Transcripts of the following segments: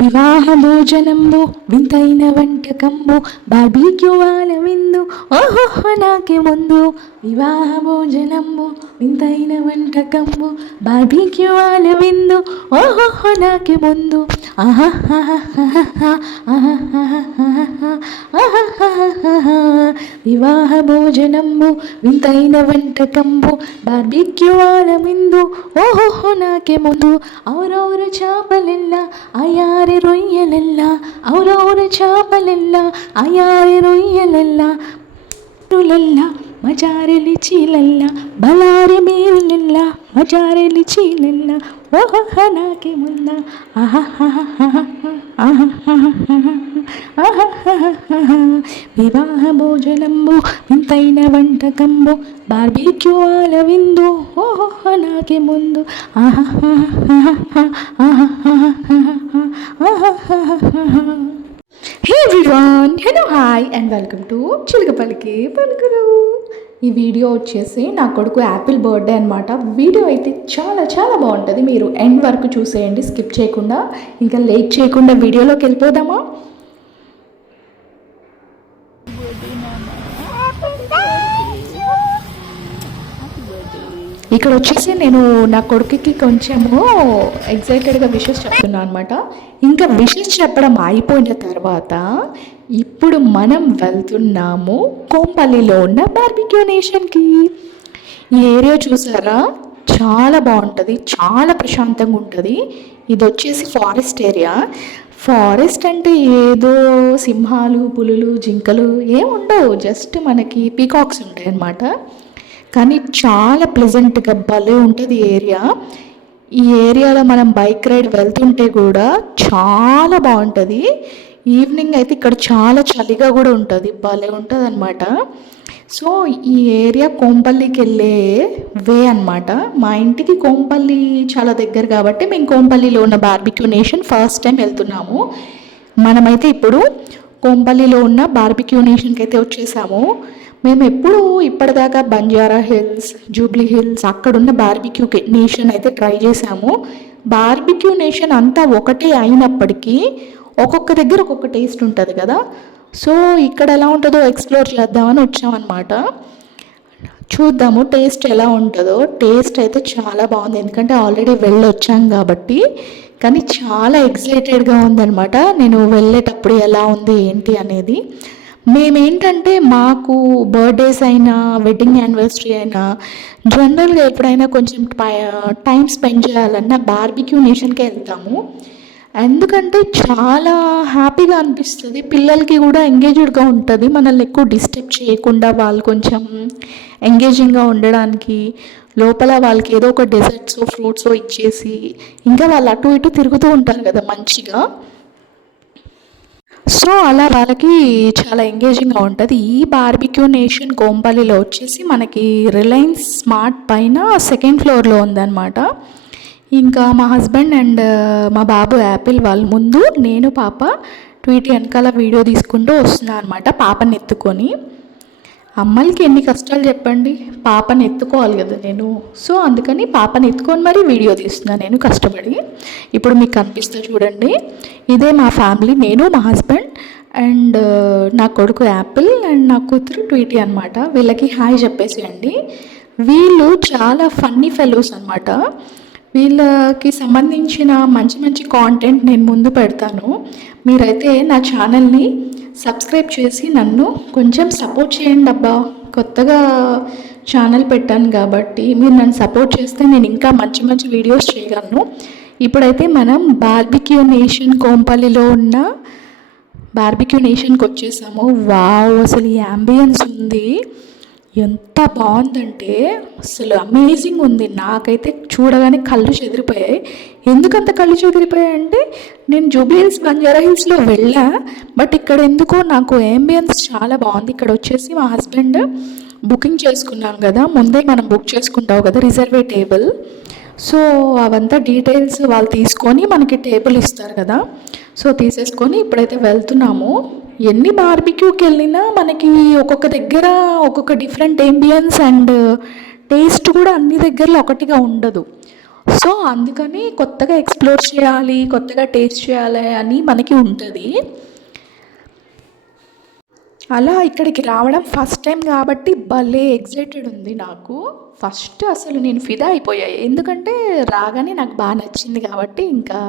వివాహ భోజనంబు వింతైన వంటకంబు బార్బీక్యూవాల విందు ఓహో నాకే ముందు వివాహ భోజనంబు వింతైన వంటకంబు బార్బీక్యూవాల విందు ఓహో నాకే ముందు వివాహ భోజనంబు వింతైన వంటకంబు బార్బీక్యూవాల విందు ఓహో నాకే ముందు ఔరౌర చేపలెల్ల అయారి రొయ్యలెల్ల ఔరౌర చేపలెల్ల అయారి రొయ్యలెల్ల రులెల్ల మజారెలి చీలెల్ల బలారి మేలెల్ల మజారెలి చీలెల్ల ఓహ నాకే ముల్ల వివాహ భోజనంబు వింతైన వంటకంబు బార్బీక్యూల విందు ఓహో నాకే ముందు. Hey everyone hello hi and welcome to చిలుక పలికి పలుకులు. ఈ వీడియో వచ్చేసి నా కొడుకు యాపిల్ బర్త్డే అనమాట వీడియో అయితే చాలా చాలా బాగుంటుంది. మీరు ఎండ్ వరకు చూసేయండి స్కిప్ చేయకుండా. ఇంకా లేట్ చేయకుండా వీడియోలోకి వెళ్ళిపోదామా? ఇక్కడ వచ్చేసి నేను నా కొడుకుకి కొంచెము ఎగ్జైటెడ్గా విషెస్ చెప్తున్నాను అనమాట ఇంకా విషెస్ చెప్పడం అయిపోయిన తర్వాత ఇప్పుడు మనం వెళ్తున్నాము కోంపల్లిలో ఉన్న బార్బిక్యూ నేషన్కి ఈ ఏరియా చూసారా? చాలా బాగుంటుంది చాలా ప్రశాంతంగా ఉంటుంది. ఇది వచ్చేసి ఫారెస్ట్ ఏరియా ఫారెస్ట్ అంటే ఏదో సింహాలు పులులు జింకలు ఏముండవు జస్ట్ మనకి పీకాక్స్ ఉంటాయి అన్నమాట కానీ చాలా ప్లెజెంట్గా భలే ఉంటుంది ఏరియా ఈ ఏరియాలో మనం బైక్ రైడ్ వెళ్తుంటే కూడా చాలా బాగుంటుంది. ఈవినింగ్ అయితే ఇక్కడ చాలా చలిగా కూడా ఉంటుంది. భలే ఉంటుంది అనమాట సో ఈ ఏరియా కోంపల్లికి వెళ్ళే వే అనమాట మా ఇంటికి కోంపల్లి చాలా దగ్గర కాబట్టి మేము కోంపల్లిలో ఉన్న బార్బిక్యూ నేషన్ ఫస్ట్ టైం వెళ్తున్నాము. మనమైతే ఇప్పుడు కోంపల్లిలో ఉన్న బార్బిక్యూ నేషన్కి అయితే వచ్చేసాము. మేము ఎప్పుడూ ఇప్పటిదాకా బంజారా హిల్స్ జూబ్లీ హిల్స్ అక్కడున్న బార్బిక్యూ నేషన్ అయితే ట్రై చేసాము బార్బిక్యూ నేషన్ అంతా ఒకటే అయినప్పటికీ ఒక్కొక్క దగ్గర ఒక్కొక్క టేస్ట్ ఉంటుంది కదా. సో ఇక్కడ ఎలా ఉంటుందో ఎక్స్ప్లోర్ చేద్దామని వచ్చామన్నమాట. చూద్దాము టేస్ట్ ఎలా ఉంటుందో. టేస్ట్ అయితే చాలా బాగుంది. ఎందుకంటే ఆల్రెడీ వెళ్ళొచ్చాం కాబట్టి. కానీ చాలా ఎక్సైటెడ్గా ఉందన్నమాట. నేను వెళ్ళేటప్పుడు ఎలా ఉంది ఏంటి అనేది. మేమేంటంటే మాకు బర్త్డేస్ అయినా వెడ్డింగ్ యానివర్సరీ అయినా జనరల్గా ఎప్పుడైనా కొంచెం టైం స్పెండ్ చేయాలన్నా బార్బిక్యూ నేషన్కే వెళ్తాము. ఎందుకంటే చాలా హ్యాపీగా అనిపిస్తుంది. పిల్లలకి కూడా ఎంగేజ్డ్గా ఉంటుంది. మనల్ని ఎక్కువ డిస్టర్బ్ చేయకుండా వాళ్ళు కొంచెం ఎంగేజింగ్గా ఉండడానికి లోపల వాళ్ళకి ఏదో ఒక డెజర్ట్స్ ఫ్రూట్స్ ఇచ్చేసి ఇంకా వాళ్ళు అటు ఇటు తిరుగుతూ ఉంటారు కదా మంచిగా. సో అలా వాళ్ళకి చాలా ఎంగేజింగ్గా ఉంటుంది. ఈ బార్బిక్యూ నేషన్ కోంపల్లిలో వచ్చేసి మనకి రిలయన్స్ స్మార్ట్ పైన సెకండ్ ఫ్లోర్లో ఉందన్నమాట. ఇంకా మా హస్బెండ్ అండ్ మా బాబు యాపిల్ వాళ్ళ ముందు నేను పాప ట్వీట్ వెనకాల వీడియో తీసుకుంటూ వస్తున్నాను అనమాట పాపని ఎత్తుకొని. అమ్మాయిలకి ఎన్ని కష్టాలు చెప్పండి. పాపని ఎత్తుకోవాలి కదా నేను. సో అందుకని పాపని ఎత్తుకొని మరీ వీడియో తీస్తున్నాను నేను కష్టపడి. ఇప్పుడు మీకు కనిపిస్తుంది చూడండి. ఇదే మా ఫ్యామిలీ. నేను మా హస్బెండ్ అండ్ నా కొడుకు యాపిల్ అండ్ నా కూతురు ట్వీటీ అనమాట వీళ్ళకి హాయ్ చెప్పేసేయండి. వీళ్ళు చాలా ఫన్నీ ఫెలోస్ అనమాట వీళ్ళకి సంబంధించిన మంచి మంచి కాంటెంట్ నేను ముందు పెడతాను. మీరైతే నా ఛానల్ని సబ్స్క్రైబ్ చేసి నన్ను కొంచెం సపోర్ట్ చేయండి అబ్బా. కొత్తగా ఛానల్ పెట్టాను కాబట్టి మీరు నన్ను సపోర్ట్ చేస్తే నేను ఇంకా మంచి మంచి వీడియోస్ చేయగలను. ఇప్పుడైతే మనం బార్బిక్యూ నేషన్ కోంపల్లిలో ఉన్న బార్బిక్యూ నేషన్కి వచ్చేసాము. వావ్ అసలు ఈ అంబియన్స్ ఉంది. ఎంత బాగుందంటే అసలు అమేజింగ్ ఉంది. నాకైతే చూడగానే కళ్ళు చెదిరిపోయాయి. ఎందుకంత కళ్ళు చెదిరిపోయాయి అంటే నేను జూబ్లీ హిల్స్ బంజారా హిల్స్లో వెళ్ళా. బట్ ఇక్కడ ఎందుకో నాకు ఏంబియన్స్ చాలా బాగుంది. ఇక్కడ వచ్చేసి మా హస్బెండ్ బుకింగ్ చేసుకున్నాం కదా. ముందే మనం బుక్ చేసుకుంటావు కదా రిజర్వే టేబుల్ సో అవంతా డీటెయిల్స్ వాళ్ళు తీసుకొని మనకి టేబుల్ ఇస్తారు కదా. సో తీసేసుకొని ఇప్పుడైతే వెళ్తున్నాము. ఎన్ని బార్బిక్యూకి వెళ్ళినా మనకి ఒక్కొక్క దగ్గర ఒక్కొక్క డిఫరెంట్ ఏంబియన్స్ అండ్ టేస్ట్ కూడా అన్ని దగ్గరలో ఒకటిగా ఉండదు. సో అందుకని కొత్తగా ఎక్స్ప్లోర్ చేయాలి కొత్తగా టేస్ట్ చేయాలి అని మనకి ఉంటుంది. అలా ఇక్కడికి రావడం ఫస్ట్ టైం కాబట్టి భలే ఎగ్జైటెడ్ ఉంది నాకు. ఫస్ట్ అసలు నేను ఫిదా అయిపోయాయి ఎందుకంటే రాగానే నాకు బాగా నచ్చింది కాబట్టి ఇంకా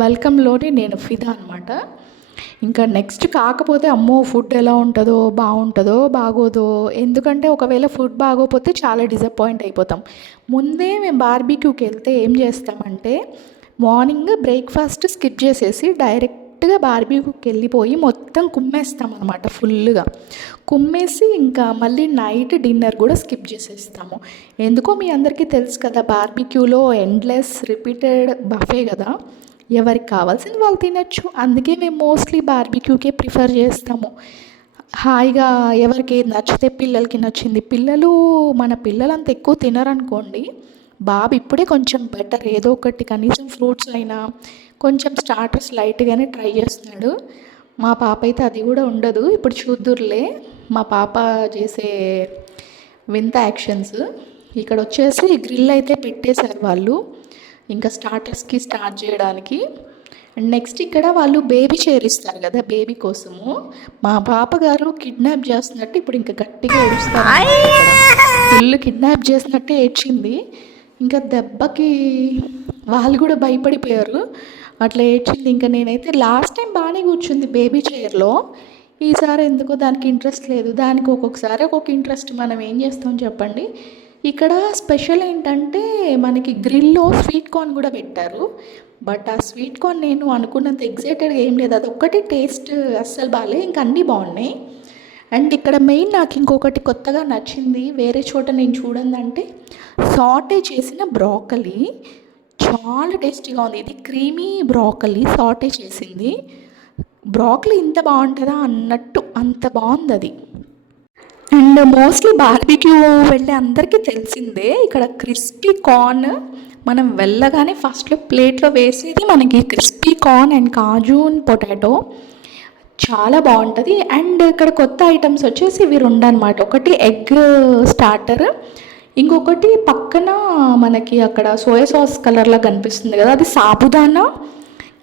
వెల్కమ్లోనే నేను ఫిదా అనమాట ఇంకా నెక్స్ట్ కాకపోతే అమ్మో ఫుడ్ ఎలా ఉంటుందో బాగుంటుందో బాగోదో ఎందుకంటే ఒకవేళ ఫుడ్ బాగోపోతే చాలా డిసప్పాయింట్ అయిపోతాం. ముందే మేము బార్బీక్యూకి వెళ్తే ఏం చేస్తామంటే మార్నింగ్ బ్రేక్ఫాస్ట్ స్కిప్ చేసేసి డైరెక్ట్గా బార్బీక్యూకి వెళ్ళిపోయి మొత్తం కుమ్మేస్తాం అనమాట ఫుల్గా కుమ్మేసి ఇంకా మళ్ళీ నైట్ డిన్నర్ కూడా స్కిప్ చేసేస్తాము. ఎందుకో మీ అందరికీ తెలుసు కదా బార్బీక్యూలో ఎండ్లెస్ రిపీటెడ్ బఫే కదా. ఎవరికి కావాల్సింది వాళ్ళు తినచ్చు. అందుకే మేము మోస్ట్లీ బార్బిక్యూకే ప్రిఫర్ చేస్తాము. హాయిగా ఎవరికి ఏది నచ్చితే పిల్లలకి నచ్చింది. పిల్లలు మన పిల్లలు అంత ఎక్కువ తినరనుకోండి బాబు ఇప్పుడే కొంచెం బెటర్ ఏదో ఒకటి కనీసం ఫ్రూట్స్ అయినా కొంచెం స్టార్టర్స్ లైట్గానే ట్రై చేస్తున్నాడు. మా పాప అయితే అది కూడా ఉండదు. ఇప్పుడు చూద్దురులే మా పాప చేసే వింత యాక్షన్స్ ఇక్కడ వచ్చేసి గ్రిల్ అయితే పెట్టేశారు వాళ్ళు. ఇంకా స్టార్టర్స్కి స్టార్ట్ చేయడానికి. అండ్ నెక్స్ట్ ఇక్కడ వాళ్ళు బేబీ చేరిస్తారు కదా బేబీ కోసము. మా పాప గారు కిడ్నాప్ చేస్తున్నట్టు ఇప్పుడు ఇంకా గట్టిగా ఏడుస్తారు. ఫుల్ కిడ్నాప్ చేసినట్టే ఏడ్చింది. ఇంకా దెబ్బకి వాళ్ళు కూడా భయపడిపోయారు. అట్లా ఏడ్చింది. ఇంకా నేనైతే లాస్ట్ టైం బాగానే కూర్చుంది బేబీ చైర్లో ఈసారి ఎందుకో దానికి ఇంట్రెస్ట్ లేదు. దానికి ఒక్కొక్కసారి ఒక్కొక్క ఇంట్రెస్ట్ మనం ఏం చేస్తాం చెప్పండి. ఇక్కడ స్పెషల్ ఏంటంటే మనకి గ్రిల్లో స్వీట్ కార్న్ కూడా పెట్టారు. బట్ ఆ స్వీట్ కార్న్ నేను అనుకున్నంత ఎగ్జైటెడ్గా ఏం లేదు. అది ఒక్కటి టేస్ట్ అస్సలు బాగాలే ఇంకా అన్నీ బాగున్నాయి. అండ్ ఇక్కడ మెయిన్ నాకు ఇంకొకటి కొత్తగా నచ్చింది వేరే చోట నేను చూడందంటే సాటే చేసిన బ్రోకలీ. చాలా టేస్టీగా ఉంది. ఇది క్రీమీ బ్రోకలీ సాటే చేసింది. బ్రాకలీ ఇంత బాగుంటుందా అన్నట్టు అంత బాగుంది అది. అండ్ మోస్ట్లీ బార్బిక్యూ వెళ్ళే అందరికీ తెలిసిందే ఇక్కడ క్రిస్పీ కార్న్ మనం వెళ్ళగానే ఫస్ట్లో ప్లేట్లో వేసేది మనకి crispy corn and kaju potato. చాలా బాగుంటుంది. అండ్ ఇక్కడ కొత్త ఐటమ్స్ వచ్చేసి ఇవి రెండు అనమాట ఒకటి ఎగ్ స్టార్టర్ ఇంకొకటి పక్కన మనకి అక్కడ సోయా సాస్ కలర్లా కనిపిస్తుంది కదా అది సాబుదానా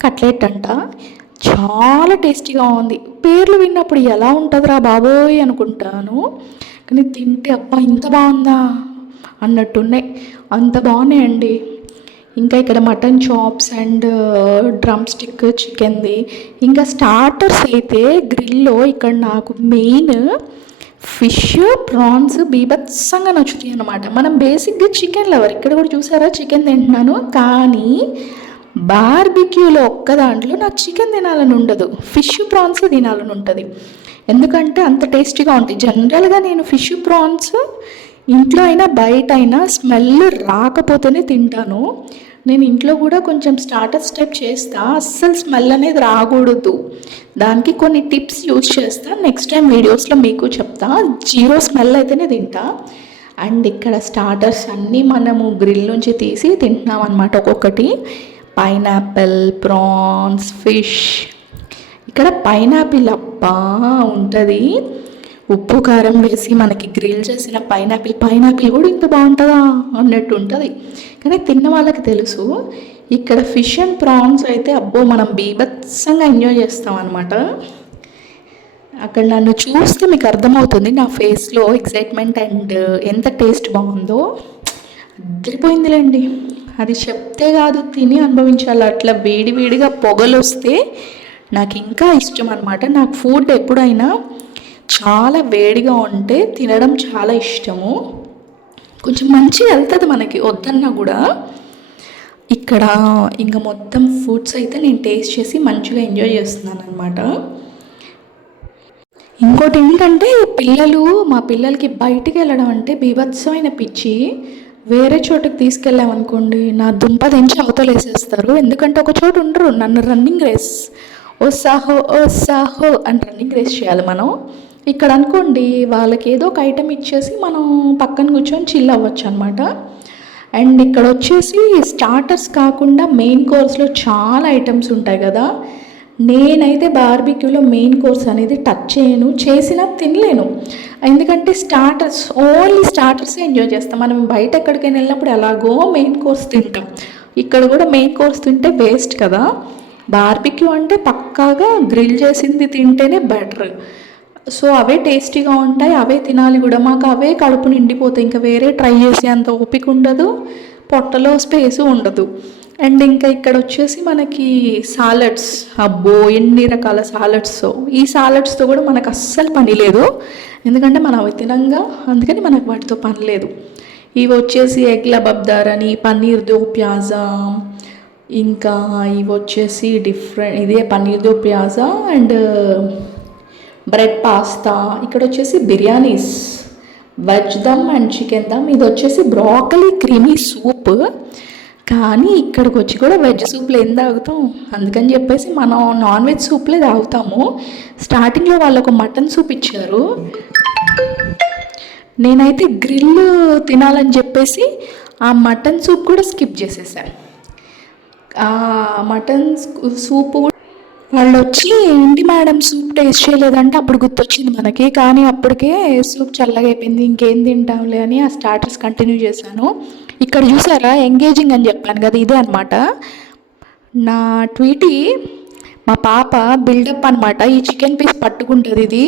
కట్లెట్ అంట. చాలా టేస్టీగా ఉంది. పేర్లు విన్నప్పుడు ఎలా ఉంటుందిరా బాబోయ్ అనుకుంటాను. కానీ తింటే అబ్బా ఇంత బాగుందా? అన్నట్టున్నాయి. అంత బాగున్నాయండి. ఇంకా ఇక్కడ mutton chops and uh, drumstick చికెన్ది. ఇంకా స్టార్టర్స్ అయితే గ్రిల్లో ఇక్కడ నాకు మెయిన్ ఫిష్ ప్రాన్స్ బీభత్సంగా నచ్చుతాయి అనమాట మనం బేసిక్గా చికెన్ లవర్. ఇక్కడ కూడా చూసారా? చికెన్ తింటున్నాను. కానీ బార్బిక్యూలో ఒక్క దాంట్లో నాకు చికెన్ తినాలని ఉండదు. ఫిష్ ప్రాన్స్ తినాలని ఉంటుంది. ఎందుకంటే అంత టేస్టీగా ఉంటుంది. జనరల్గా నేను ఫిష్ ప్రాన్స్ ఇంట్లో అయినా బయట అయినా స్మెల్ రాకపోతేనే తింటాను. నేను ఇంట్లో కూడా కొంచెం స్టార్టర్ స్టెప్ చేస్తా. అస్సలు స్మెల్ అనేది రాకూడదు. దానికి కొన్ని టిప్స్ యూజ్ చేస్తా. నెక్స్ట్ టైం వీడియోస్లో మీకు చెప్తా. జీరో స్మెల్ అయితేనే తింటా. అండ్ ఇక్కడ స్టార్టర్స్ అన్నీ మనము గ్రిల్ నుంచి తీసి తింటున్నాం అనమాట ఒక్కొక్కటి. Pineapple prawns fish. ఇక్కడ పైనాపిల్ అబ్బా ఉంటుంది. ఉప్పు కారం వేసి మనకి గ్రిల్ చేసిన పైనాపిల్. పైనాపిల్ కూడా ఇంత బాగుంటుందా అన్నట్టు ఉంటుంది. కానీ తిన్న వాళ్ళకి తెలుసు ఇక్కడ ఫిష్ అండ్ ప్రాన్స్ అయితే అబ్బో మనం బీభత్సంగా ఎంజాయ్ చేస్తాం అనమాట అక్కడ నన్ను చూస్తే మీకు అర్థమవుతుంది నా ఫేస్లో ఎక్సైట్మెంట్ అండ్ ఎంత టేస్ట్ బాగుందో. అద్దరిపోయిందిలేండి. అది చెప్తే కాదు తిని అనుభవించాలి. అట్లా వేడి వేడిగా పొగలు వస్తే నాకు ఇంకా ఇష్టం అనమాట నాకు ఫుడ్ ఎప్పుడైనా చాలా వేడిగా ఉంటే తినడం చాలా ఇష్టము. కొంచెం మంచిగా వెళ్తుంది మనకి వద్దన్నా కూడా. ఇక్కడ ఇంకా మొత్తం ఫుడ్స్ అయితే నేను టేస్ట్ చేసి మంచిగా ఎంజాయ్ చేస్తున్నాను అనమాట ఇంకోటి ఏంటంటే పిల్లలు మా పిల్లలకి బయటికి వెళ్ళడం అంటే బీభత్సమైన పిచ్చి. వేరే చోటుకి తీసుకెళ్ళామనుకోండి నా దుంప దించి అవతలేసేస్తారు ఎందుకంటే ఒక చోటు ఉండరు. నన్ను రన్నింగ్ రేస్ ఓ సాహో ఓ సాహో అని రన్నింగ్ రేస్ చేయాలి మనం. ఇక్కడ అనుకోండి వాళ్ళకి ఏదో ఒక ఐటెం ఇచ్చేసి మనం పక్కన కూర్చొని చిల్ అవ్వచ్చు అనమాట అండ్ ఇక్కడ వచ్చేసి స్టార్టర్స్ కాకుండా మెయిన్ కోర్స్లో చాలా ఐటమ్స్ ఉంటాయి కదా. నేనైతే బార్బిక్యూలో మెయిన్ కోర్స్ అనేది టచ్ చేయను చేసినా తినలేను. ఎందుకంటే స్టార్టర్స్ ఓన్లీ స్టార్టర్స్ ఎంజాయ్ చేస్తాం. మనం బయట ఎక్కడికైనా వెళ్ళినప్పుడు ఎలాగో మెయిన్ కోర్స్ తింటాం. ఇక్కడ కూడా మెయిన్ కోర్స్ తింటే వేస్ట్ కదా. బార్బిక్యూ అంటే పక్కాగా గ్రిల్ చేసింది తింటేనే బెటర్. సో అవే టేస్టీగా ఉంటాయి అవే తినాలి కూడా. మాకు అవే కడుపు నిండిపోతాయి. ఇంకా వేరే ట్రై చేసే అంత ఓపిక ఉండదు పొట్టలో స్పేస్ ఉండదు. అండ్ ఇంకా ఇక్కడ వచ్చేసి మనకి సాలడ్స్. అబ్బో ఎన్ని రకాల సాలడ్స్. ఈ సాలడ్స్తో కూడా మనకు అస్సలు పని లేదు. ఎందుకంటే మనం అవి తినంగా అందుకని మనకు వాటితో పని లేదు. ఇవి వచ్చేసి ఎగ్ల బబ్దార్ అని పన్నీర్ దో ప్యాజా. ఇంకా ఇవి వచ్చేసి డిఫరెంట్ ఇదే paneer do pyaza and bread pasta. ఇక్కడ వచ్చేసి biryanis. Veg dum and chicken dum. ఇది వచ్చేసి బ్రాకలీ క్రీమీ సూప్. కానీ ఇక్కడికి వచ్చి కూడా వెజ్ సూప్లు ఏం తాగుతాం? అందుకని చెప్పేసి మనం నాన్ వెజ్ సూప్లే తాగుతాము. స్టార్టింగ్లో వాళ్ళు ఒక మటన్ సూప్ ఇచ్చారు. నేనైతే గ్రిల్ తినాలని చెప్పేసి ఆ మటన్ సూప్ కూడా స్కిప్ చేసేసాను. మటన్ సూప్ వాళ్ళు వచ్చి ఏంటి మేడం సూప్ టేస్ట్ చేయలేదంటే అప్పుడు గుర్తొచ్చింది మనకి. కానీ అప్పటికే సూప్ చల్లగా అయిపోయింది ఇంకేం తింటాంలే అని ఆ స్టార్టర్స్ కంటిన్యూ చేశాను. ఇక్కడ చూసారా ఎంగేజింగ్ అని చెప్పాను కదా ఇదే అనమాట నా ట్వీటీ మా పాప బిల్డప్ అనమాట ఈ చికెన్ పీస్ పట్టుకుంటుంది ఇది.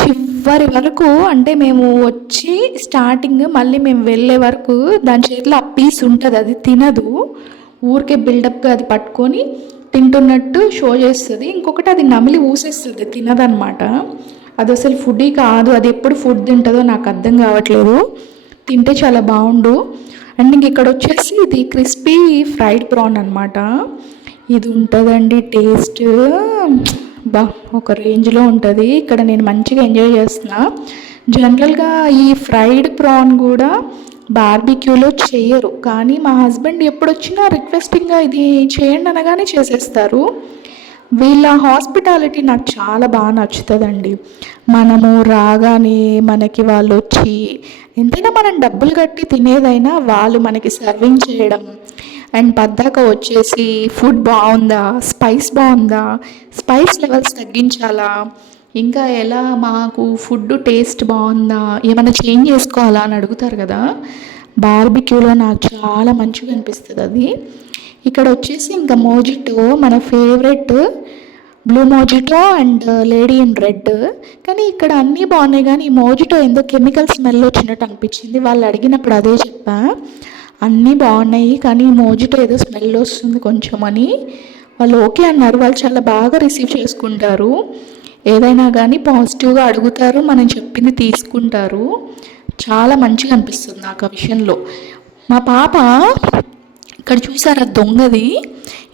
చివరి వరకు అంటే మేము వచ్చి స్టార్టింగ్ మళ్ళీ మేము వెళ్ళే వరకు దాని చేతిలో ఆ పీస్ ఉంటుంది అది తినదు. ఊరికే బిల్డప్గా అది పట్టుకొని తింటున్నట్టు షో చేస్తుంది. ఇంకొకటి అది నమిలి ఊసేస్తుంది. తినదనమాట అది అసలు ఫుడ్ కాదు. అది ఎప్పుడు ఫుడ్ తింటుందో నాకు అర్థం కావట్లేదు. తింటే చాలా బాగుండు. అండ్ ఇంక ఇక్కడ వచ్చేసి ఇది క్రిస్పీ ఫ్రైడ్ ప్రాన్ అనమాట ఇది ఉంటుందండి టేస్ట్ బా ఒక రేంజ్లో ఉంటుంది. ఇక్కడ నేను మంచిగా ఎంజాయ్ చేస్తున్నా. జనరల్గా ఈ ఫ్రైడ్ ప్రాన్ కూడా బార్బిక్యూలో చేయరు. కానీ మా హస్బెండ్ ఎప్పుడు వచ్చినా రిక్వెస్టింగ్గా ఇది చేయండి అనగానే చేసేస్తారు. వీళ్ళ హాస్పిటాలిటీ నాకు చాలా బాగా నచ్చుతుందండి. మనము రాగానే మనకి వాళ్ళు వచ్చి ఎంతైనా మనం డబ్బులు కట్టి తినేదైనా వాళ్ళు మనకి సర్వింగ్ చేయడం అండ్ పద్దాక వచ్చేసి ఫుడ్ బాగుందా స్పైస్ బాగుందా స్పైస్ లెవెల్స్ తగ్గించాలా ఇంకా ఎలా మాకు ఫుడ్ టేస్ట్ బాగుందా? ఏమైనా చేంజ్ చేసుకోవాలా అని అడుగుతారు కదా? బార్బిక్యూలో నాకు చాలా మంచిగా అనిపిస్తుంది అది. ఇక్కడ వచ్చేసి ఇంకా మోజిటో మన favourite blue mojito and lady in red. కానీ ఇక్కడ అన్నీ బాగున్నాయి కానీ ఈ మోజిటో ఏందో కెమికల్ స్మెల్ వచ్చినట్టు అనిపించింది. వాళ్ళు అడిగినప్పుడు అదే చెప్పా. అన్నీ బాగున్నాయి కానీ ఈ మోజిటో ఏదో స్మెల్ వస్తుంది కొంచెం అని. వాళ్ళు ఓకే అన్నారు. వాళ్ళు చాలా బాగా రిసీవ్ చేసుకుంటారు. ఏదైనా కానీ పాజిటివ్గా అడుగుతారు మనం చెప్పింది తీసుకుంటారు. చాలా మంచిగా అనిపిస్తుంది నాకు ఆ విషయంలో. మా పాప ఇక్కడ చూసారా దొంగది?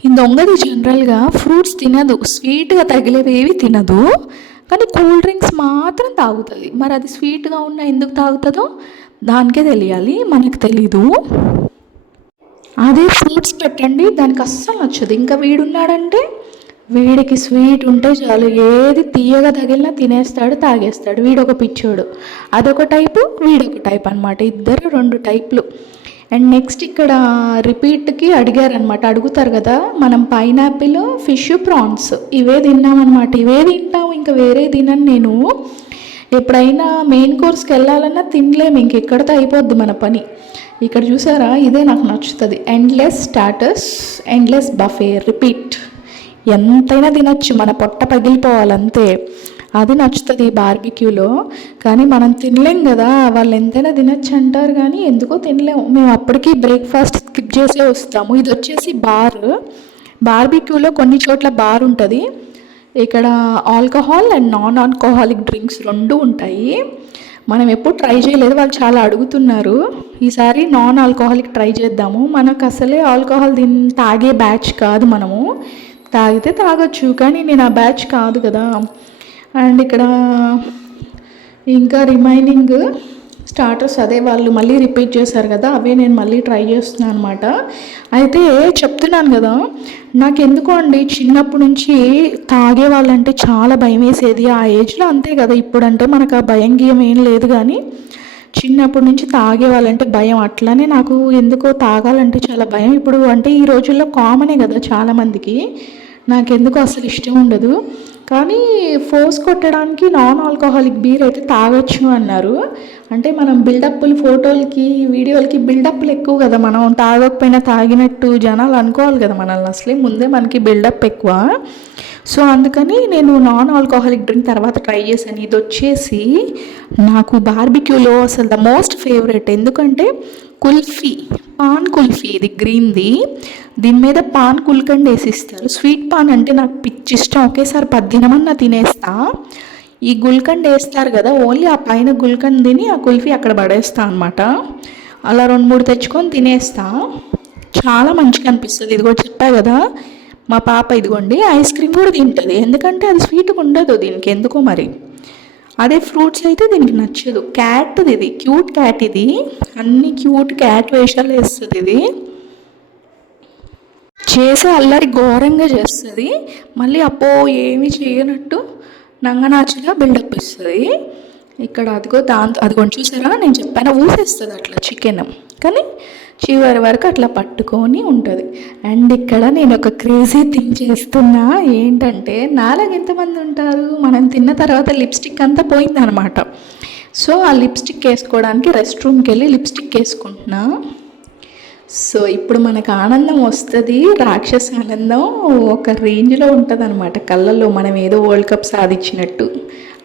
ఈ దొంగది జనరల్గా ఫ్రూట్స్ తినదు. స్వీట్గా తగిలేవేవి తినదు. కానీ కూల్ డ్రింక్స్ మాత్రం తాగుతుంది. మరి అది స్వీట్గా ఉన్న ఎందుకు తాగుతుందో దానికే తెలియాలి మనకు తెలీదు. అదే ఫ్రూట్స్ పెట్టండి దానికి అస్సలు నచ్చదు. ఇంకా వీడున్నాడంటే వీడికి స్వీట్ ఉంటే చాలు. ఏది తీయగా తగిలినా తినేస్తాడు తాగేస్తాడు. వీడొక పిచ్చోడు. అదొక టైపు వీడొక టైప్ అనమాట ఇద్దరు రెండు టైప్లు. అండ్ నెక్స్ట్ ఇక్కడ రిపీట్కి అడిగారనమాట అడుగుతారు కదా మనం పైనాపిల్ ఫిష్ ప్రాన్స్. ఇవే తిన్నామన్నమాట. ఇవే తింటాము ఇంకా వేరే తినను నేను. ఎప్పుడైనా మెయిన్ కోర్స్కి వెళ్ళాలన్నా తినలేము ఇంక ఇక్కడితో అయిపోద్ది మన పని. ఇక్కడ చూసారా? ఇదే నాకు నచ్చుతుంది. Endless starters endless buffet repeat ఎంతైనా తినచ్చు మన పొట్ట పగిలిపోవాలంతే. అది నచ్చుతుంది బార్బిక్యూలో. కానీ మనం తినలేం కదా వాళ్ళు ఎంతైనా తినచ్చు అంటారు కానీ ఎందుకో తినలేము మేము అప్పటికి బ్రేక్ఫాస్ట్ స్కిప్ చేసే వస్తాము. ఇది వచ్చేసి బార్. బార్బిక్యూలో కొన్ని చోట్ల బార్ ఉంటుంది. ఇక్కడ alcohol and non alcoholic drinks రెండు ఉంటాయి. మనం ఎప్పుడు ట్రై చేయలేదు వాళ్ళు చాలా అడుగుతున్నారు. ఈసారి నాన్ ఆల్కహాలిక్ ట్రై చేద్దాము. మనకు అసలే ఆల్కహాల్ దీన్ని తాగే బ్యాచ్ కాదు మనము. తాగితే తాగొచ్చు కానీ నేను ఆ బ్యాచ్ కాదు కదా. అండ్ ఇక్కడ ఇంకా రిమైనింగ్ స్టార్టర్స్ అదే వాళ్ళు మళ్ళీ రిపీట్ చేశారు కదా అవే నేను మళ్ళీ ట్రై చేస్తున్నాను అనమాట అయితే చెప్తున్నాను కదా నాకు ఎందుకో అండి చిన్నప్పటి నుంచి తాగే వాళ్ళంటే చాలా భయం వేసేది. ఆ ఏజ్లో అంతే కదా ఇప్పుడంటే మనకు ఆ భయం గీయం ఏం లేదు కానీ చిన్నప్పటి నుంచి తాగే వాళ్ళంటే భయం. అట్లానే నాకు ఎందుకో తాగాలంటే చాలా భయం. ఇప్పుడు అంటే ఈ రోజుల్లో కామనే కదా చాలామందికి. నాకెందుకు అసలు ఇష్టం ఉండదు. కానీ ఫోర్స్ కొట్టడానికి నాన్ ఆల్కహాలిక్ బీర్ అయితే తాగొచ్చు అన్నారు. అంటే మనం బిల్డప్లు ఫోటోలకి వీడియోలకి బిల్డప్లు ఎక్కువ కదా. మనం తాగకపోయినా తాగినట్టు జనాలు అనుకోవాలి కదా మనల్ని. అసలే ముందే మనకి బిల్డప్ ఎక్కువ. సో అందుకని నేను నాన్ ఆల్కహాలిక్ డ్రింక్ తర్వాత ట్రై చేశాను. ఇది వచ్చేసి నాకు బార్బిక్యూలో అసలు ద మోస్ట్ ఫేవరెట్. ఎందుకంటే కుల్ఫీ పాన్ కుల్ఫీ ఇది గ్రీన్ది. దీని మీద పాన్ కుల్కండి వేసిస్తారు. స్వీట్ పాన్ అంటే నాకు పిచ్చి ఇష్టం. ఒకేసారి పద్దెనమన్నా తినేస్తా. ఈ గుల్కండ్ వేస్తారు కదా ఓన్లీ ఆ పైన గుల్కండ్ తిని ఆ కుల్ఫీ అక్కడ పడేస్తా అనమాట అలా రెండు మూడు తెచ్చుకొని తినేస్తా. చాలా మంచిగా అనిపిస్తుంది. ఇది కూడా చెప్పా కదా మా పాప ఇదిగోండి ఐస్ క్రీమ్ కూడా తింటుంది. ఎందుకంటే అది స్వీట్గా ఉండదు దీనికి. ఎందుకో మరి? అదే ఫ్రూట్స్ అయితే దీనికి నచ్చదు. క్యాట్ ఇది క్యూట్ క్యాట్ ఇది. అన్ని క్యూట్ క్యాట్ వేషాలు వేస్తుంది ఇది. చేసే అల్లరి ఘోరంగా చేస్తుంది. మళ్ళీ అప్పో ఏమి చేయనట్టు నంగనాచిగా బిల్డప్ ఇస్తుంది. ఇక్కడ అదిగో దాంతో అది కొంచెం చూసారా? నేను చెప్పాను ఊసేస్తుంది అట్లా చికెన్ కానీ చివరి వరకు అట్లా పట్టుకొని ఉంటుంది. అండ్ ఇక్కడ నేను ఒక క్రేజీ థింగ్ చేస్తున్నా. ఏంటంటే నాలాగ ఎంతమంది ఉంటారు? మనం తిన్న తర్వాత లిప్స్టిక్ అంతా పోయిందనమాట. సో ఆ లిప్స్టిక్ వేసుకోవడానికి రెస్ట్ రూమ్కి వెళ్ళి లిప్స్టిక్ వేసుకుంటున్నా. సో ఇప్పుడు మనకు ఆనందం వస్తుంది. రాక్షస ఆనందం ఒక రేంజ్లో ఉంటుంది అనమాట కళ్ళల్లో. మనం ఏదో వరల్డ్ కప్ సాధించినట్టు.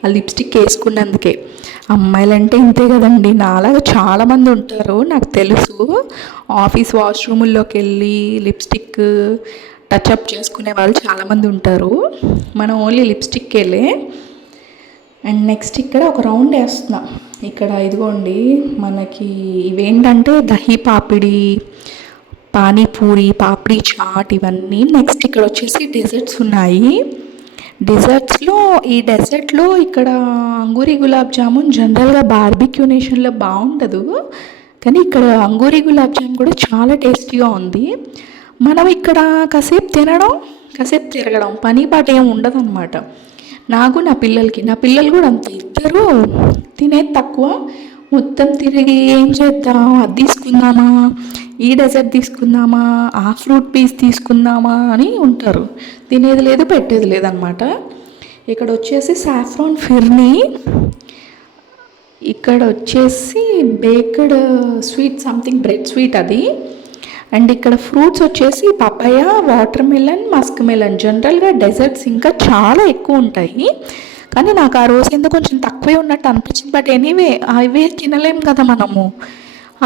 ఆ లిప్స్టిక్ వేసుకున్నందుకే. అమ్మాయిలంటే ఇంతే కదండి నాలాగా చాలామంది ఉంటారు నాకు తెలుసు. ఆఫీస్ వాష్రూముల్లోకి వెళ్ళి లిప్స్టిక్ టచ్అప్ చేసుకునే వాళ్ళు చాలామంది ఉంటారు. మనం ఓన్లీ లిప్స్టిక్ వెళ్ళే అండ్ నెక్స్ట్ ఇక్కడ ఒక రౌండ్ వేస్తున్నా. ఇక్కడ ఇదిగోండి మనకి ఇవేంటంటే దహి పాపిడి పానీపూరి పాపిడి చాట్ ఇవన్నీ. నెక్స్ట్ ఇక్కడ వచ్చేసి డెజర్ట్స్ ఉన్నాయి. డెజర్ట్స్లో ఈ డెజర్ట్లో ఇక్కడ అంగూరి గులాబ్ జామున్ జనరల్గా బార్బిక్యూ నేషన్లో బాగుండదు. కానీ ఇక్కడ అంగూరి గులాబ్ జామ్ కూడా చాలా టేస్టీగా ఉంది. మనం ఇక్కడ కాసేపు తినడం కాసేపు తిరగడం పని పాట ఏం ఉండదన్నమాట. నాకు నా పిల్లలకి నా పిల్లలు కూడా అంత. ఇద్దరు తినేది తక్కువ మొత్తం తిరిగి ఏం చేద్దాం? అది తీసుకుందామా? ఈ డెజర్ట్ తీసుకుందామా? ఆ ఫ్రూట్ పీస్ తీసుకుందామా? అని ఉంటారు. తినేది లేదు పెట్టేది లేదనమాట ఇక్కడ వచ్చేసి సాఫ్రాన్ ఫిర్నీ. ఇక్కడ వచ్చేసి baked sweet something bread sweet అది. అండ్ ఇక్కడ ఫ్రూట్స్ వచ్చేసి papaya watermelon muskmelon. జనరల్గా డెజర్ట్స్ ఇంకా చాలా ఎక్కువ ఉంటాయి. కానీ నాకు ఆ రోజు ఎందుకు కొంచెం తక్కువే ఉన్నట్టు అనిపించింది. బట్ ఎనీవే అవే తినలేం కదా మనము.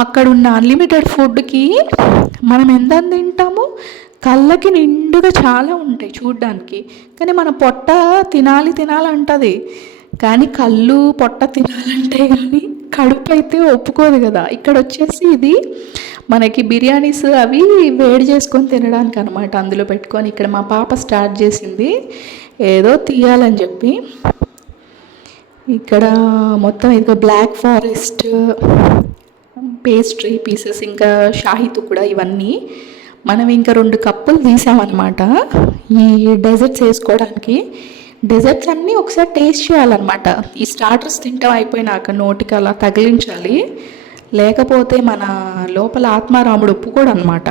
అక్కడ ఉన్న అన్లిమిటెడ్ ఫుడ్కి మనం ఎంత తింటాము? కళ్ళకి నిండుగా చాలా ఉంటాయి చూడ్డానికి. కానీ మన పొట్ట తినాలి తినాలంటది. కానీ కళ్ళు పొట్ట తినాలంటే కానీ కడుపు అయితే ఒప్పుకోదు కదా. ఇక్కడ వచ్చేసి ఇది మనకి బిర్యానీస్ అవి వేడి చేసుకొని తినడానికి అనమాట అందులో పెట్టుకొని. ఇక్కడ మా పాప స్టార్ట్ చేసింది. ఏదో తీయాలని చెప్పి. ఇక్కడ మొత్తం ఇదిగో బ్లాక్ ఫారెస్ట్ పేస్ట్రీ పీసెస్ ఇంకా షాహీ తుకుడా ఇవన్నీ. మనం ఇంకా రెండు కప్పులు తీసామన్నమాట. ఈ డెజర్ట్స్ వేసుకోవడానికి డెజర్ట్స్ అన్నీ ఒకసారి టేస్ట్ చేయాలన్నమాట. ఈ స్టార్టర్స్ తింటాం అయిపోయినాక నోటికి అలా తగిలించాలి. లేకపోతే మన లోపల ఆత్మారాముడు ఒప్పుకోడు అనమాట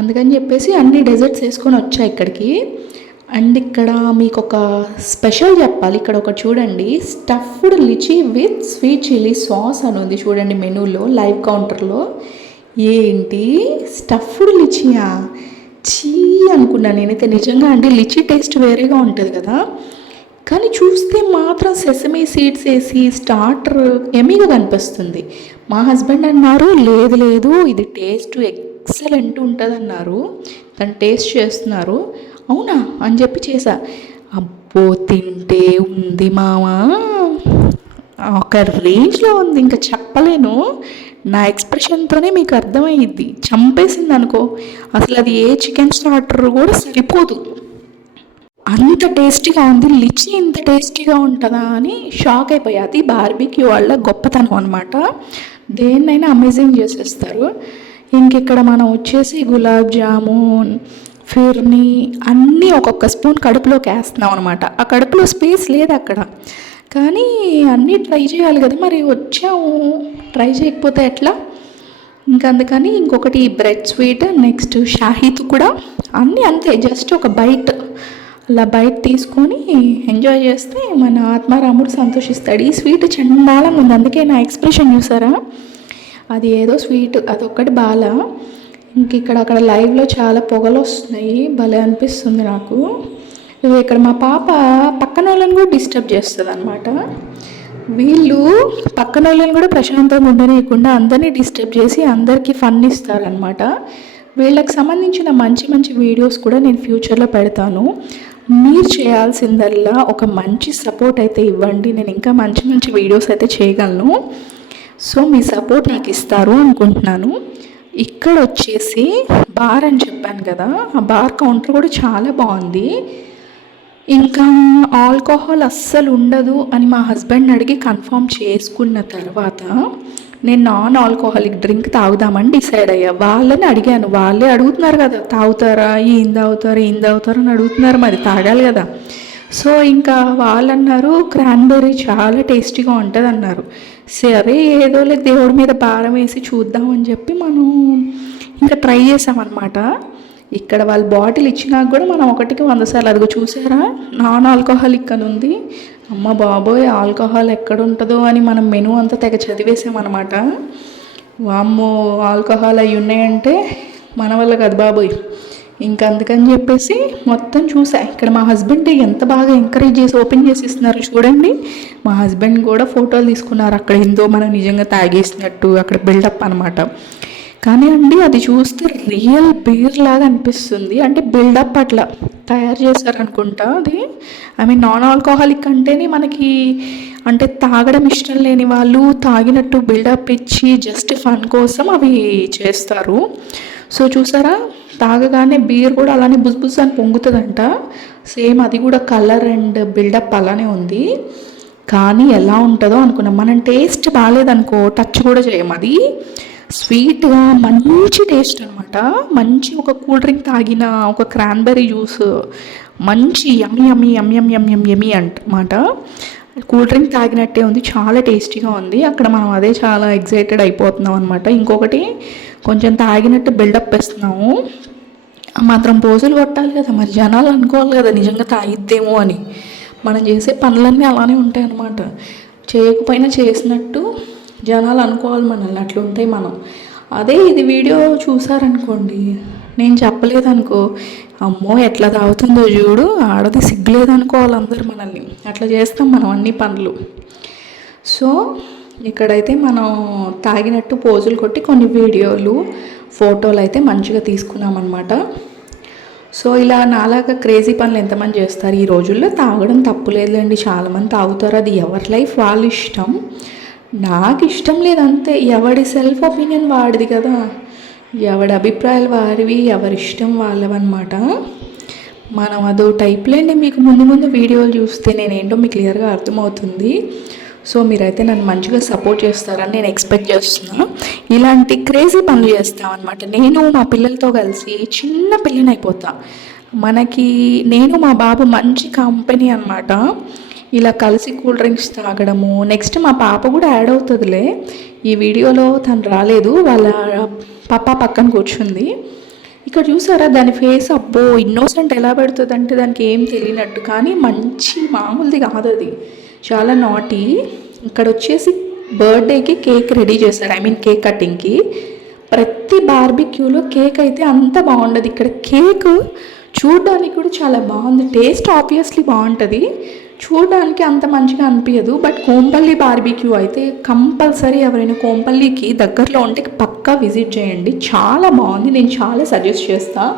అందుకని చెప్పేసి అన్ని డెజర్ట్స్ వేసుకొని వచ్చా ఇక్కడికి. అండ్ ఇక్కడ మీకు ఒక స్పెషల్ చెప్పాలి. ఇక్కడ ఒక చూడండి. Stuffed litchi with sweet chilli sauce అని ఉంది. చూడండి మెనూలో లైవ్ కౌంటర్లో ఏంటి? స్టఫ్డ్ లిచియా? చీ అనుకున్నాను నేనైతే. నిజంగా అండి లిచీ టేస్ట్ వేరేగా ఉంటుంది కదా. కానీ చూస్తే మాత్రం సెసమీ సీడ్స్ వేసి స్టార్టర్ ఎమీగా కనిపిస్తుంది. మా హస్బెండ్ అన్నారు లేదు లేదు ఇది టేస్ట్ ఎక్సలెంట్ ఉంటుంది అన్నారు తను టేస్ట్ చేస్తున్నారు. అవునా? అని చెప్పి చేశా అబ్బో తింటే ఉంది మావా. ఒక రేంజ్లో ఉంది ఇంకా చెప్పలేను. నా ఎక్స్ప్రెషన్తోనే మీకు అర్థమయ్యిద్ది చంపేసింది అనుకో అసలు అది ఏ చికెన్ స్టార్టర్ కూడా సరిపోదు. అంత టేస్టీగా ఉంది లిచి ఇంత టేస్టీగా ఉంటుందా అని షాక్ అయిపోయా. అది బార్బీక్యూ వాళ్ళ గొప్పతనం అనమాట దేన్నైనా అమేజింగ్ చేసేస్తారు. ఇంకెక్కడ మనం వచ్చేసి గులాబ్ జామున్ ఫిర్ని అన్నీ ఒక్కొక్క స్పూన్ కడుపులోకి వేస్తున్నాం అనమాట ఆ కడుపులో స్పేస్ లేదు అక్కడ. కానీ అన్నీ ట్రై చేయాలి కదా. మరి వచ్చాము. ట్రై చేయకపోతే ఎట్లా? ఇంకా అందుకని ఇంకొకటి బ్రెడ్ స్వీట్ నెక్స్ట్ షాహీత్ కూడా. అన్నీ అంతే జస్ట్ ఒక బైట్. అలా బయట తీసుకొని ఎంజాయ్ చేస్తే మన ఆత్మారాముడు సంతోషిస్తాడు. ఈ స్వీట్ చండాలంగా ఉంది. అందుకే నా ఎక్స్ప్రెషన్ చూసారా? అది ఏదో స్వీట్ అదొక్కటి బాల. ఇంక ఇక్కడ అక్కడ లైవ్లో చాలా పొగలు వస్తున్నాయి. భలే అనిపిస్తుంది నాకు. ఇది ఇక్కడ మా పాప పక్కన వాళ్ళని కూడా డిస్టర్బ్ చేస్తుంది అనమాట వీళ్ళు పక్కన వాళ్ళని కూడా ప్రశాంతంగా ఉండనీయకుండా అందరినీ డిస్టర్బ్ చేసి అందరికీ ఫన్ ఇస్తారనమాట వీళ్ళకి సంబంధించిన మంచి మంచి వీడియోస్ కూడా నేను ఫ్యూచర్లో పెడతాను. మీరు చేయాల్సిందల్లా ఒక మంచి సపోర్ట్ అయితే ఇవ్వండి. నేను ఇంకా మంచి మంచి వీడియోస్ అయితే చేయగలను. సో మీ సపోర్ట్ నాకు ఇస్తారు అనుకుంటున్నాను. ఇక్కడ వచ్చేసి బార్ అని చెప్పాను కదా ఆ బార్ కౌంటర్ కూడా చాలా బాగుంది. ఇంకా ఆల్కహాల్ అస్సలు ఉండదు అని మా హస్బెండ్ అడిగి కన్ఫర్మ్ చేసుకున్న తర్వాత నేను నాన్ ఆల్కహాలిక్ డ్రింక్ తాగుదామని డిసైడ్ అయ్యా. వాళ్ళని అడిగాను. వాళ్ళే అడుగుతున్నారు కదా తాగుతారా ఏం తాగుతారా ఏం తాగుతారా అని అడుగుతున్నారు. మరి తాగాలి కదా. సో ఇంకా వాళ్ళు అన్నారు క్రాన్బెర్రీ చాలా టేస్టీగా ఉంటుంది అన్నారు సరే ఏదో లేదు దేవుడి మీద భారం వేసి చూద్దామని చెప్పి మనం ఇంకా ట్రై చేసామన్నమాట. ఇక్కడ వాళ్ళు బాటిల్ ఇచ్చినాక కూడా మనం ఒకటికి వంద సార్లు అదిగో చూసారా? నాన్ ఆల్కహాలిక్ అని ఉంది. అమ్మ బాబోయ్ ఆల్కహాల్ ఎక్కడ ఉంటుందో అని మనం మెను అంతా తెగ చదివేసామన్నమాట. వామ్మో ఆల్కహాల్ అవి ఉన్నాయంటే మన వల్ల కదా బాబోయ్. ఇంకా అందుకని చెప్పేసి మొత్తం చూసా. ఇక్కడ మా హస్బెండ్ ఎంత బాగా ఎంకరేజ్ చేసి ఓపెన్ చేసి ఇస్తున్నారు చూడండి. మా హస్బెండ్ కూడా ఫోటోలు తీసుకున్నారు. అక్కడ ఏందో మనం నిజంగా తాగేసినట్టు అక్కడ బిల్డప్ అనమాట కానీ అండి అది చూస్తే రియల్ బీర్ లాగా అనిపిస్తుంది. అంటే బిల్డప్ అట్లా తయారు చేశారనుకుంటా అది. ఐ మీన్ నాన్ ఆల్కహాలిక్ అంటేనే మనకి అంటే తాగడం ఇష్టం లేని వాళ్ళు తాగినట్టు బిల్డప్ ఇచ్చి జస్ట్ ఫన్ కోసం అవి చేస్తారు. సో చూసారా? తాగగానే బీర్ కూడా అలానే బుజ్బుజ్ అని పొంగుతుందంట. సేమ్ అది కూడా కలర్ అండ్ బిల్డప్ అలానే ఉంది. కానీ ఎలా ఉంటుందో అనుకున్నాం. మనం టేస్ట్ బాగాలేదనుకో టచ్ కూడా చేయం. అది స్వీట్గా మంచి టేస్ట్ అనమాట మంచి ఒక కూల్ డ్రింక్ తాగిన ఒక క్రాన్బెర్రీ జ్యూస్. మంచి yummy yummy yum yum yummy yum yummy అంటమాట cool drink తాగినట్టే ఉంది. చాలా టేస్టీగా ఉంది. అక్కడ మనం అదే చాలా ఎగ్జైటెడ్ అయిపోతున్నాం అనమాట ఇంకొకటి కొంచెం తాగినట్టు బిల్డప్ వేస్తున్నాము. మాత్రం పోజులు కొట్టాలి కదా. మరి జనాలు అనుకోవాలి కదా నిజంగా తాగిద్దేమో అని. మనం చేసే పనులన్నీ అలానే ఉంటాయి అన్నమాట చేయకపోయినా చేసినట్టు జనాలు అనుకోవాలి మనల్ని అట్లా ఉంటాయి మనం. అదే ఇది వీడియో చూసారనుకోండి నేను చెప్పలేదనుకో అమ్మో ఎట్లా తాగుతుందో చూడు ఆడది సిగ్గులేదనుకోవాలి అందరు మనల్ని. అట్లా చేస్తాం మనం అన్ని పనులు. సో ఇక్కడైతే మనం తాగినట్టు పోజులు కొట్టి కొన్ని వీడియోలు ఫోటోలు అయితే మంచిగా తీసుకున్నామన్నమాట. సో ఇలా నాలాగా క్రేజీ పనులు ఎంతమంది చేస్తారు ఈ రోజుల్లో? తాగడం తప్పులేదులేండి చాలామంది తాగుతారు. అది ఎవరి లైఫ్? వాళ్ళ ఇష్టం. నాకు ఇష్టం లేదంతే ఎవడి సెల్ఫ్ ఒపీనియన్ వాడిది కదా? ఎవడి అభిప్రాయాలు వారివి ఎవరి ఇష్టం వాళ్ళవన్నమాట. మనం అదో టైప్లేండి మీకు ముందు ముందు వీడియోలు చూస్తే నేనేంటో మీకు క్లియర్గా అర్థమవుతుంది. సో మీరైతే నన్ను మంచిగా సపోర్ట్ చేస్తారని నేను ఎక్స్పెక్ట్ చేస్తున్నా. ఇలాంటి క్రేజీ పనులు చేస్తాం అనమాట నేను మా పిల్లలతో కలిసి చిన్న పిల్లని అయిపోతా. మనకి నేను మా బాబు మంచి కంపెనీ అనమాట ఇలా కలిసి కూల్ డ్రింక్స్ తాగడము. నెక్స్ట్ మా పాప కూడా యాడ్ అవుతుందిలే. ఈ వీడియోలో తను రాలేదు. వాళ్ళ పాప పక్కన కూర్చుంది. ఇక్కడ చూసారా? దాని ఫేస్ అబ్బో ఇన్నోసెంట్ ఎలా పెడుతుంది అంటే దానికి ఏం తెలియనట్టు. కానీ మంచి మామూలుది కాదు అది. చాలా నాటి ఇక్కడ వచ్చేసి బర్త్డేకి కేక్ రెడీ చేశారు. ఐ మీన్ కేక్ కటింగ్కి ప్రతి బార్బిక్యూలో కేక్ అయితే అంత బాగుండదు. ఇక్కడ కేక్ చూడడానికి కూడా చాలా బాగుంది. టేస్ట్ ఆబ్వియస్లీ బాగుంటుంది. చూడడానికి అంత మంచిగా అనిపించదు బట్ కోంపల్లి బార్బీక్యూ అయితే కంపల్సరీ ఎవరైనా కోంపల్లికి దగ్గరలో ఉంటే పక్కా విజిట్ చేయండి. చాలా బాగుంది. నేను చాలా సజెస్ట్ చేస్తాను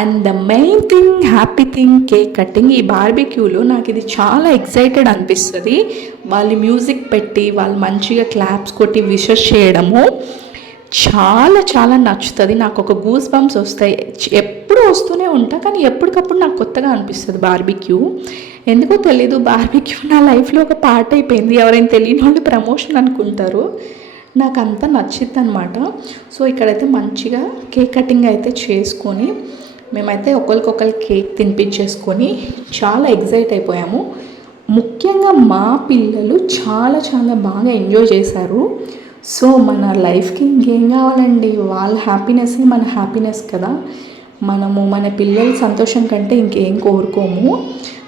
and the main thing happy thing cake cutting. ఈ బార్బిక్యూలో నాకు ఇది చాలా ఎక్సైటెడ్ అనిపిస్తుంది. వాళ్ళు మ్యూజిక్ పెట్టి వాళ్ళు మంచిగా క్లాప్స్ కొట్టి విషెస్ చేయడము. చాలా చాలా నచ్చుతుంది. నాకు ఒక గూస్ బంప్స్ వస్తాయి ఎప్పుడు వస్తూనే ఉంటా కానీ ఎప్పటికప్పుడు నాకు కొత్తగా అనిపిస్తుంది బార్బిక్యూ ఎందుకో తెలీదు బార్బిక్యూ నా లైఫ్లో ఒక పార్ట్ అయిపోయింది. ఎవరైనా తెలియని వాళ్ళు ప్రమోషన్ అనుకుంటారు. నాకు అంతా నచ్చింది అనమాట సో ఇక్కడైతే మంచిగా కేక్ కటింగ్ అయితే చేసుకొని మేమైతే ఒకరికొకరు కేక్ తినిపించేసుకొని చాలా ఎగ్జైట్ అయిపోయాము. ముఖ్యంగా మా పిల్లలు చాలా చాలా బాగా ఎంజాయ్ చేశారు. సో మన లైఫ్కి ఇంకేం కావాలండి వాళ్ళ హ్యాపీనెస్ మన హ్యాపీనెస్ కదా మనము మన పిల్లల సంతోషం కంటే ఇంకేం కోరుకోము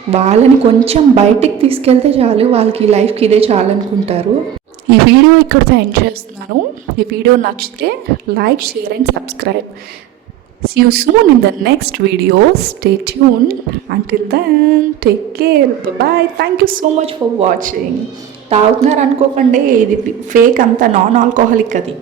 వాళ్ళని కొంచెం బయటికి తీసుకెళ్తే చాలు వాళ్ళకి లైఫ్కి ఇదే చాలు అనుకుంటారు ఈ వీడియో ఇక్కడితో ఎండ్ చేస్తున్నాను ఈ వీడియో నచ్చితే like share and subscribe See you soon in the next video. Stay tuned. Until then, take care. Bye bye. Thank you so much for watching. తాగుతున్నారు అనుకోకండి ఇది ఫేక్ అంతా నాన్ ఆల్కహాలిక్ అది.